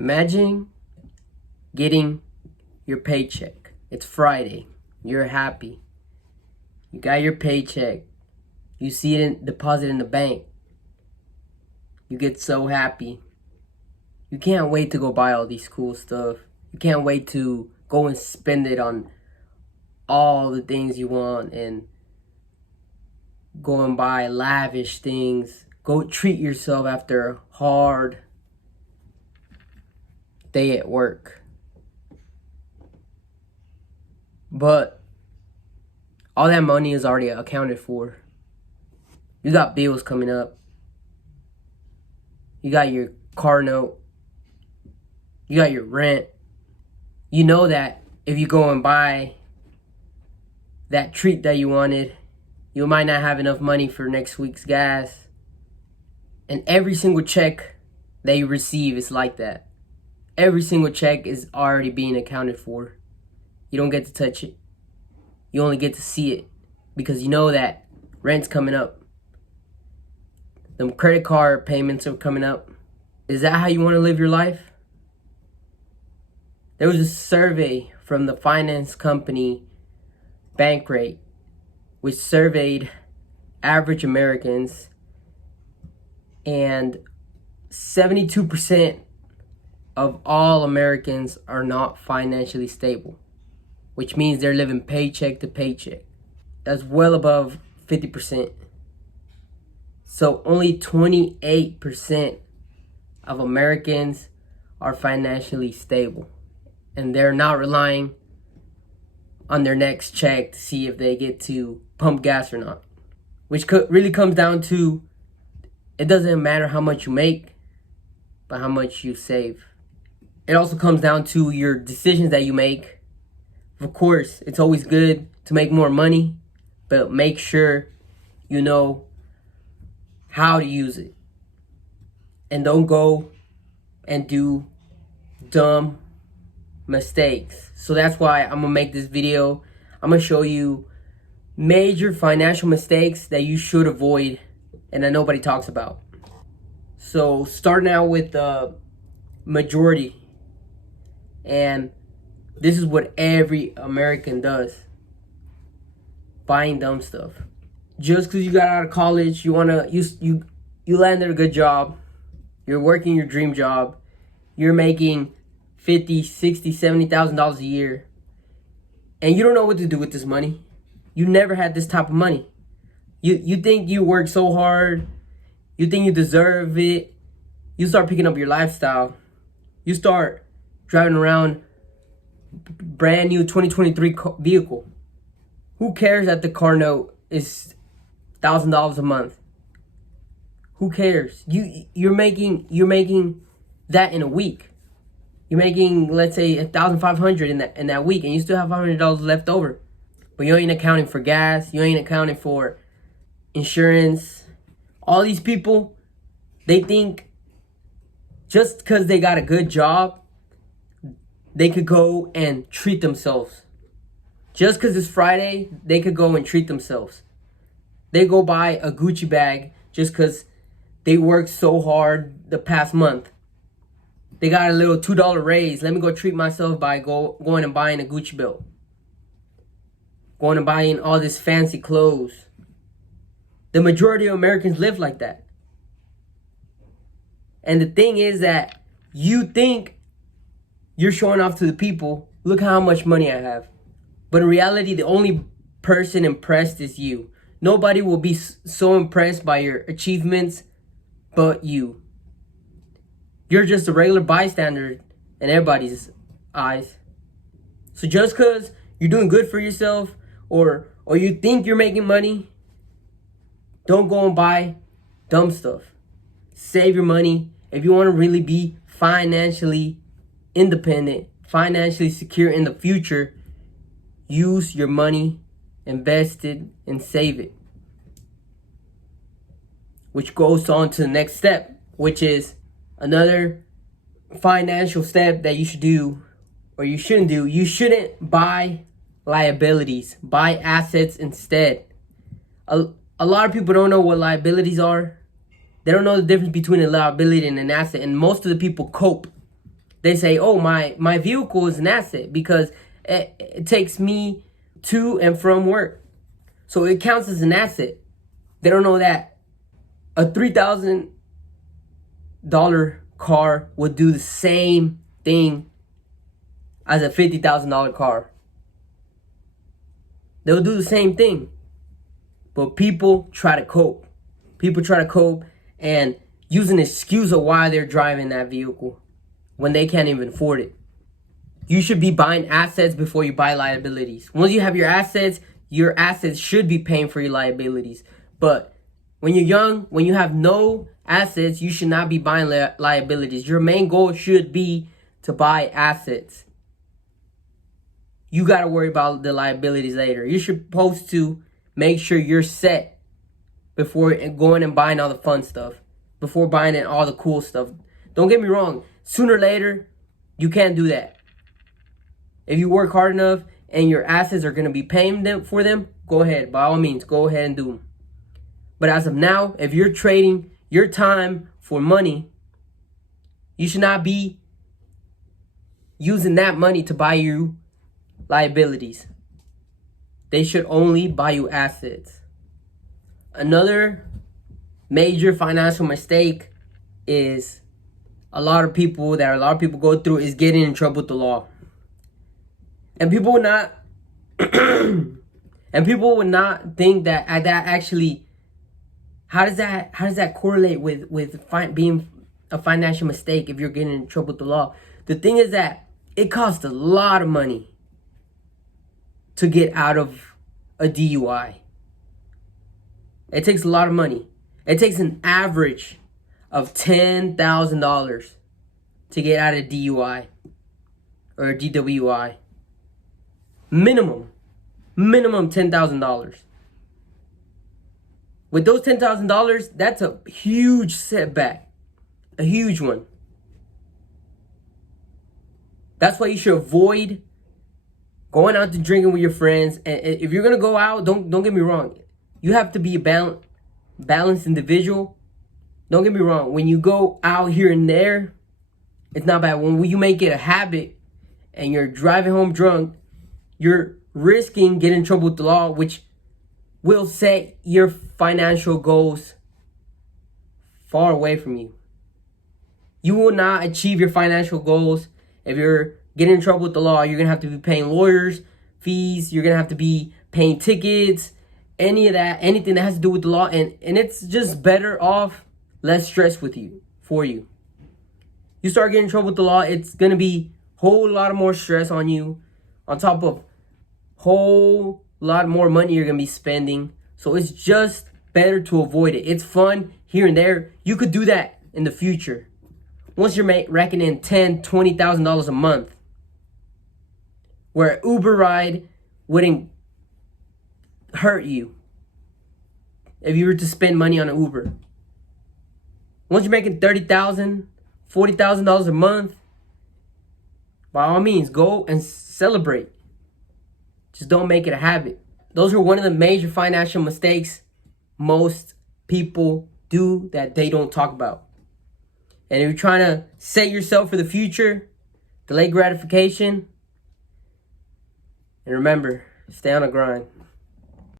Imagine getting your paycheck. It's Friday. You're happy. You got your paycheck. You see it deposited in the bank. You get so happy. You can't wait to go buy all these cool stuff. You can't wait to go and spend it on all the things you want and go and buy lavish things. Go treat yourself after a hard day at work. But all that money is already accounted for. You got bills coming up. You got your car note. You got your rent. You know that if you go and buy that treat that you wanted, you might not have enough money for next week's gas. And every single check that you receive is like that. Every single check is already being accounted for. You don't get to touch it. You only get to see it because you know that rent's coming up. Them credit card payments are coming up. Is that how you want to live your life? There was a survey from the finance company Bankrate, which surveyed average Americans, and 72% of all Americans are not financially stable, which means they're living paycheck to paycheck. That's well above 50%. So only 28% of Americans are financially stable, and they're not relying on their next check to see if they get to pump gas or not, which really comes down to, it doesn't matter how much you make, but how much you save. It also comes down to your decisions that you make. Of course, it's always good to make more money, but make sure you know how to use it. And don't go and do dumb mistakes. So that's why I'm gonna make this video. I'm gonna show you major financial mistakes that you should avoid and that nobody talks about. So starting out with the majority, and this is what every American does: buying dumb stuff. Just because you got out of college, you landed a good job, you're working your dream job, you're making $50,000, $60,000, $70,000 a year, and you don't know what to do with this money. You never had this type of money. You think you work so hard, you think you deserve it. You start picking up your lifestyle. You start driving around brand new 2023 vehicle. Who cares that the car note is $1,000 a month? Who cares? You're making that in a week. You're making, let's say, $1,500 in that week, and you still have $500 left over. But you ain't accounting for gas. You ain't accounting for insurance. All these people, they think just because they got a good job, they could go and treat themselves. Just because it's Friday, they could go and treat themselves. They go buy a Gucci bag just because they worked so hard the past month. They got a little $2 raise. Let me go treat myself by going and buying a Gucci belt. Going and buying all this fancy clothes. The majority of Americans live like that. And the thing is that you think you're showing off to the people, look how much money I have. But in reality, the only person impressed is you. Nobody will be so impressed by your achievements but you. You're just a regular bystander in everybody's eyes. So just because you're doing good for yourself or you think you're making money, don't go and buy dumb stuff. Save your money. If you want to really be financially independent, financially secure in the future, use your money, invest it, and save it. Which goes on to the next step, which is another financial step that you should do, or you shouldn't do. You shouldn't buy liabilities. Buy assets instead. A lot of people don't know what liabilities are. They don't know the difference between a liability and an asset. And most of the people cope. They say, oh, my vehicle is an asset because it takes me to and from work. So it counts as an asset. They don't know that a $3,000 car would do the same thing as a $50,000 car. They'll do the same thing. But people try to cope. People try to cope and use an excuse of why they're driving that vehicle when they can't even afford it. You should be buying assets before you buy liabilities. Once you have your assets should be paying for your liabilities. But when you're young, when you have no assets, you should not be buying liabilities. Your main goal should be to buy assets. You got to worry about the liabilities later. You're supposed to make sure you're set before going and buying all the fun stuff, before buying all the cool stuff. Don't get me wrong. Sooner or later, you can't do that. If you work hard enough and your assets are going to be paying for them, go ahead. By all means, go ahead and do them. But as of now, if you're trading your time for money, you should not be using that money to buy you liabilities. They should only buy you assets. Another major financial mistake is a lot of people go through is getting in trouble with the law. And people would not think that actually, how does that correlate with being a financial mistake if you're getting in trouble with the law? The thing is that it costs a lot of money to get out of a DUI. It takes a lot of money. It takes an average of $10,000 to get out of DUI or a DWI. Minimum $10,000. With those $10,000, that's a huge setback, a huge one. That's why you should avoid going out to drinking with your friends. And if you're gonna go out, don't get me wrong. You have to be a balanced individual. Don't get me wrong. When you go out here and there, it's not bad. When you make it a habit and you're driving home drunk, you're risking getting in trouble with the law, which will set your financial goals far away from you. You will not achieve your financial goals if you're getting in trouble with the law. You're going to have to be paying lawyers' fees. You're going to have to be paying tickets, any of that, anything that has to do with the law. And it's just better off, less stress for you. You start getting in trouble with the law, it's going to be a whole lot of more stress on you, on top of whole lot more money you're going to be spending. So it's just better to avoid it. It's fun here and there. You could do that in the future. Once you're racking in $10,000, $20,000 a month, where an Uber ride wouldn't hurt you if you were to spend money on an Uber. Once you're making $30,000, $40,000 a month, by all means, go and celebrate. Just don't make it a habit. Those are one of the major financial mistakes most people do that they don't talk about. And if you're trying to set yourself for the future, delay gratification, and remember, stay on the grind.